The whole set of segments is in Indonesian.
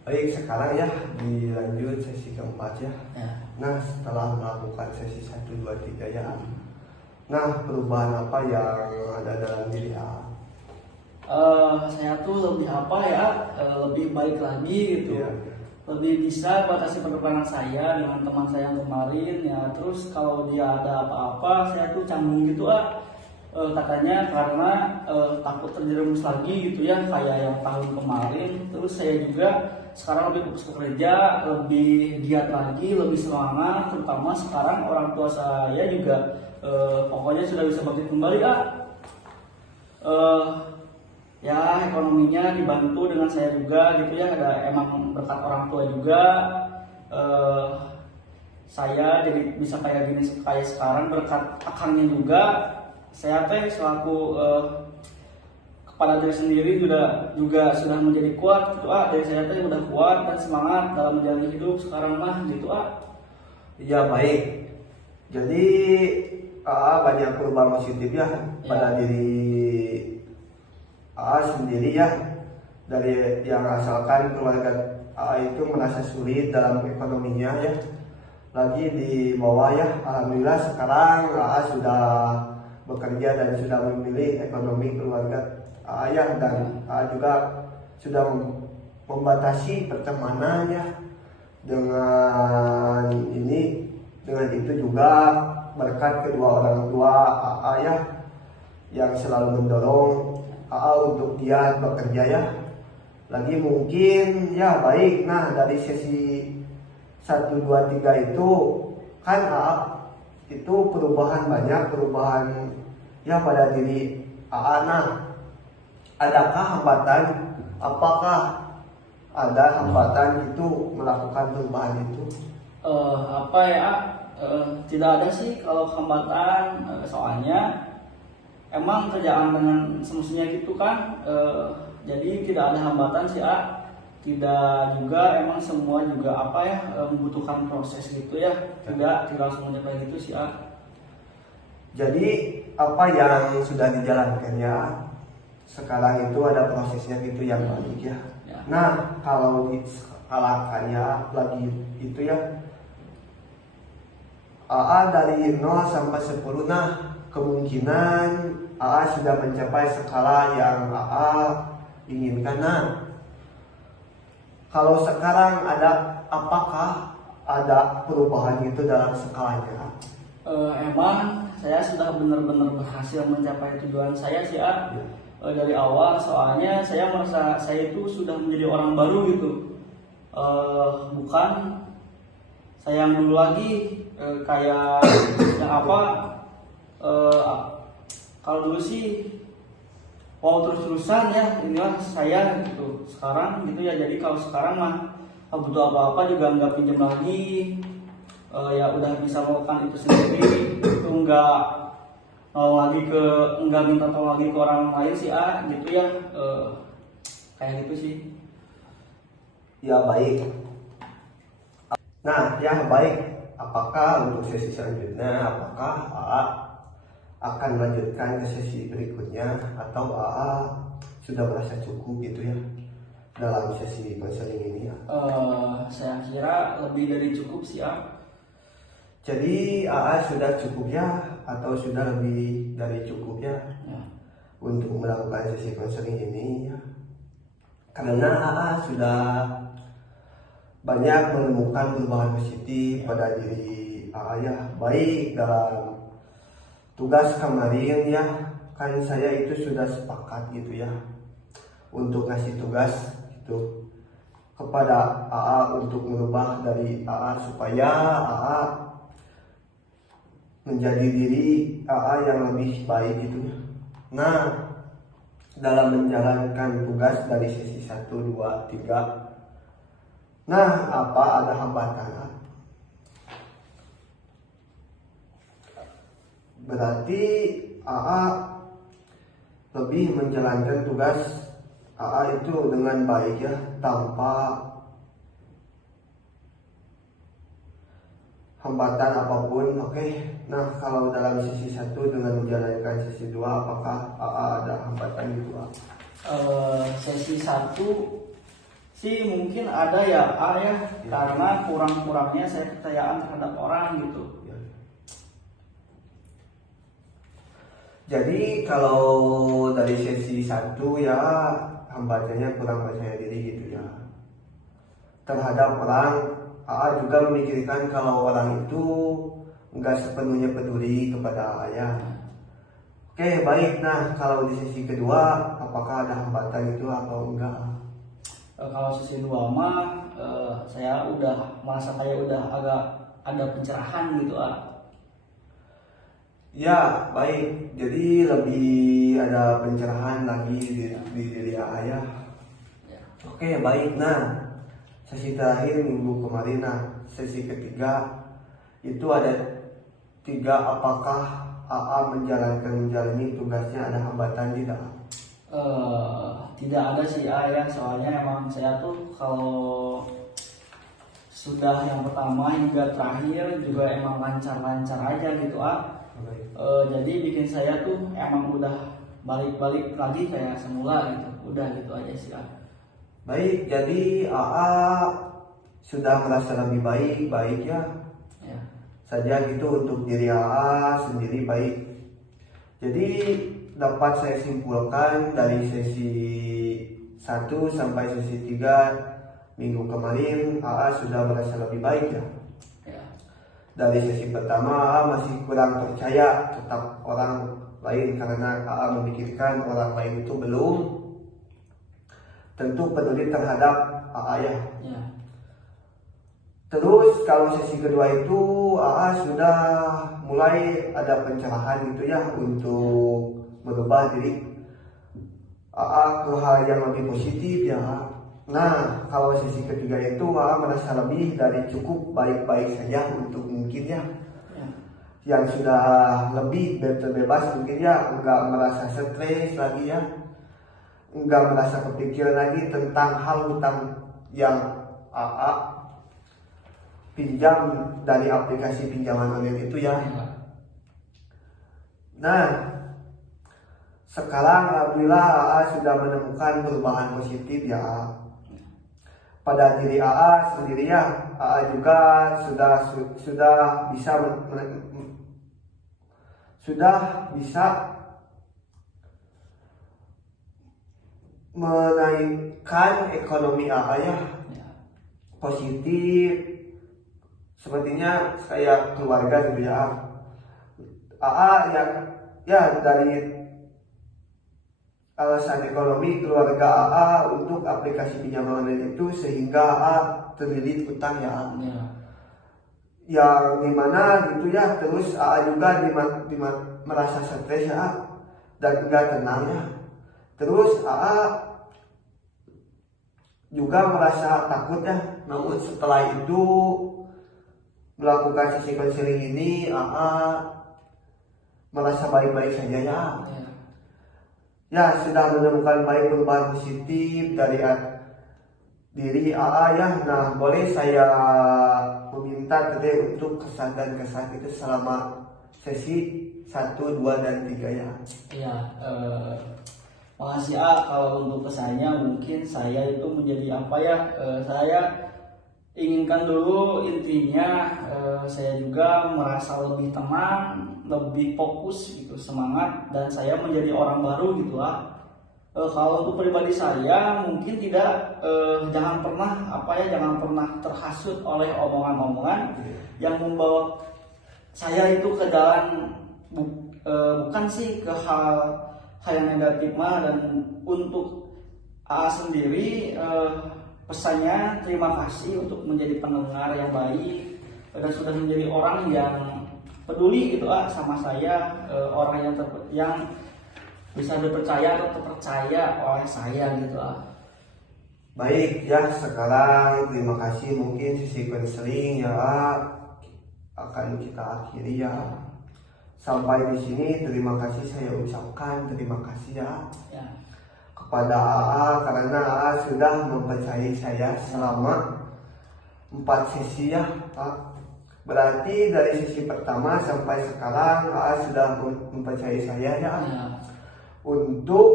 Baik, sekarang ya dilanjut sesi keempat ya. Ya. Nah, setelah melakukan sesi 1, 2, 3 ya. Nah, perubahan apa yang ada dalam diri A? Saya tuh lebih apa ya, lebih baik lagi gitu. Iya. Lebih bisa batasi pertemanan saya dengan teman saya yang kemarin ya. Terus kalau dia ada apa-apa saya tuh canggung gitu katanya karena takut terjerumus lagi gitu ya kayak yang tahun kemarin. Terus saya juga sekarang lebih fokus bekerja, lebih giat lagi, lebih semangat. Terutama sekarang orang tua saya juga pokoknya sudah bisa bangkit kembali ya ekonominya dibantu dengan saya juga gitu ya, ada emang berkat orang tua juga saya jadi bisa kayak gini kayak sekarang berkat akangnya juga. Saya selaku kepala diri sendiri juga sudah menjadi kuat gitu dari saya udah kuat dan semangat dalam menjalani hidup sekarang mah gitu Ya baik. Jadi banyak perubahan positif ya pada diri sendiri ya. Dari yang asalkan keluarga itu merasa sulit dalam ekonominya ya, lagi di bawah ya. Alhamdulillah sekarang sudah bekerja dan sudah memilih ekonomi keluarga ya, dan juga sudah membatasi pertemanan ya. Dengan itu juga berkat kedua orang tua ya yang selalu mendorong untuk giat bekerja ya. Lagi mungkin ya baik. Nah, dari sesi 1, 2, 3 itu kan itu banyak perubahan ya pada diri Nah, adakah hambatan? Apakah ada hambatan itu melakukan perubahan itu? Tidak ada sih kalau hambatan, soalnya emang kerjaan dengan semestinya gitu kan, jadi tidak ada hambatan sih tidak juga emang semua juga membutuhkan proses gitu ya, tidak langsung mencapai gitu sih Jadi apa yang sudah dijalankan ya sekarang itu ada prosesnya gitu yang baik ya. Nah, kalau diskalakannya lagi itu ya dari 0 sampai 10, nah kemungkinan sudah mencapai skala yang inginkan. Nah, kalau sekarang apakah ada perubahan itu dalam skalanya? Emang saya sudah benar-benar berhasil mencapai tujuan saya sih dari awal, soalnya saya merasa saya itu sudah menjadi orang baru gitu, bukan saya yang dulu lagi kayak yang kalau dulu sih terus-terusan ya inilah saya gitu. Sekarang gitu ya, jadi kalau sekarang mah butuh apa-apa juga nggak pinjam lagi, ya udah bisa melakukan itu sendiri, itu nggak minta tolong lagi ke orang lain sih gitu ya, kayak gitu sih. Ya baik. Nah ya baik. Apakah untuk sesi selanjutnya akan melanjutkan ke sesi berikutnya, atau sudah merasa cukup gitu ya dalam sesi konseling ini ya? Saya kira lebih dari cukup sih Jadi sudah cukup ya, atau sudah lebih dari cukup ya untuk melakukan sesi konseling ini ya. Karena sudah banyak menemukan perubahan positif pada diri ya, baik dalam tugas kemarin ya, kan saya itu sudah sepakat gitu ya untuk ngasih tugas gitu kepada untuk merubah dari supaya menjadi diri yang lebih baik gitu ya. Nah, dalam menjalankan tugas dari sesi 1, 2, 3, nah ada hambatan? Berarti lebih menjalankan tugas itu dengan baik ya, tanpa hambatan apapun. Oke. Nah, kalau dalam sesi 1 dengan menjalankan sesi 2, apakah ada hambatan gitu? Sesi 1 sih mungkin ada ya A ya, karena kurang-kurangnya saya kepercayaan terhadap orang gitu. Ya. Jadi kalau dari sesi satu ya hambatannya kurang percaya diri gitu ya terhadap orang. AA juga memikirkan kalau orang itu nggak sepenuhnya peduli kepada ayah. Oke, baik. Nah, kalau di sesi kedua, apakah ada hambatan itu atau enggak? Kalau sesi 2 mah saya udah merasa kayak udah agak ada pencerahan gitu Ya, baik. Jadi lebih ada pencerahan lagi di diri ayah. ya. Oke, baik. Nah, sesi terakhir minggu kemarin, nah, sesi ketiga itu ada 3. Apakah AA menjalani tugasnya ada hambatan tidak? Tidak ada sih ya, soalnya emang saya tuh kalau sudah yang pertama hingga terakhir juga emang lancar-lancar aja gitu jadi bikin saya tuh emang udah balik-balik lagi kayak semula gitu, udah gitu aja sih Baik, jadi AA sudah merasa lebih baik ya saja gitu untuk diri AA sendiri baik. Jadi dapat saya simpulkan dari sesi 1 sampai sesi 3 minggu kemarin AA sudah merasa lebih baik ya. Dari sesi pertama AA masih kurang percaya tetap orang lain karena AA memikirkan orang lain itu belum tentu peduli terhadap AA ya. Terus kalau sesi kedua itu AA sudah mulai ada pencerahan gitu ya untuk merubah diri AA ke hal yang lebih positif ya. Nah, kalau sesi ketiga itu AA merasa lebih dari cukup baik-baik saja untuk mungkin ya. Yang sudah lebih terbebas mungkin ya, enggak merasa stres lagi ya. Enggak merasa kepikiran lagi tentang hal hutang yang AA pinjam dari aplikasi pinjaman online itu ya. Nah, sekarang alhamdulillah AA sudah menemukan perubahan positif ya pada diri AA sendiri ya. AA juga sudah bisa menaikkan ekonomi AA ya positif. Sepertinya saya keluarga gitu ya. AA ya dari alasan ekonomi keluarga AA untuk aplikasi pinjaman online itu sehingga AA terlilit utang ya. Yang dimana gitu ya, terus AA juga merasa stres ya dan enggak tenang ya. Terus AA juga merasa takut ya. Namun setelah itu melakukan sesi konseling ini AA merasa baik-baik saja ya. Ya sudah menemukan baik perubahan positif dari diri AA ya. Nah, boleh saya meminta tadi untuk kesan dan kesan itu selama sesi 1, 2, dan 3 ya. Iya, makasih kalau untuk kesannya mungkin saya itu menjadi apa ya, saya inginkan dulu intinya saya juga merasa lebih tenang, lebih fokus gitu, semangat, dan saya menjadi orang baru gitu kalau untuk pribadi saya mungkin tidak jangan pernah terhasut oleh omongan-omongan yang membawa saya itu ke jalan bukan sih ke hal yang negatif dan untuk AA sendiri pesannya terima kasih untuk menjadi pendengar yang baik dan sudah menjadi orang yang peduli gitu sama saya, orang yang bisa dipercaya atau terpercaya oleh saya gitu Baik ya, sekarang terima kasih, mungkin sesi konseling ya akan kita akhiri ya. Sampai di sini terima kasih saya ucapkan, terima kasih ya kepada AA karena AA sudah mempercayai saya selama 4 sesi ya Berarti dari sesi pertama sampai sekarang AA sudah mempercayai saya ya untuk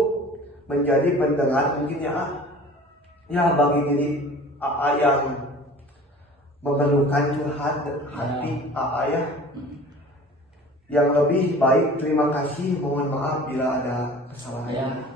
menjadi pendengar mungkin ya Ya bagi diri AA yang memerlukan curhat hati AA ya, yang lebih baik terima kasih, mohon maaf bila ada kesalahan.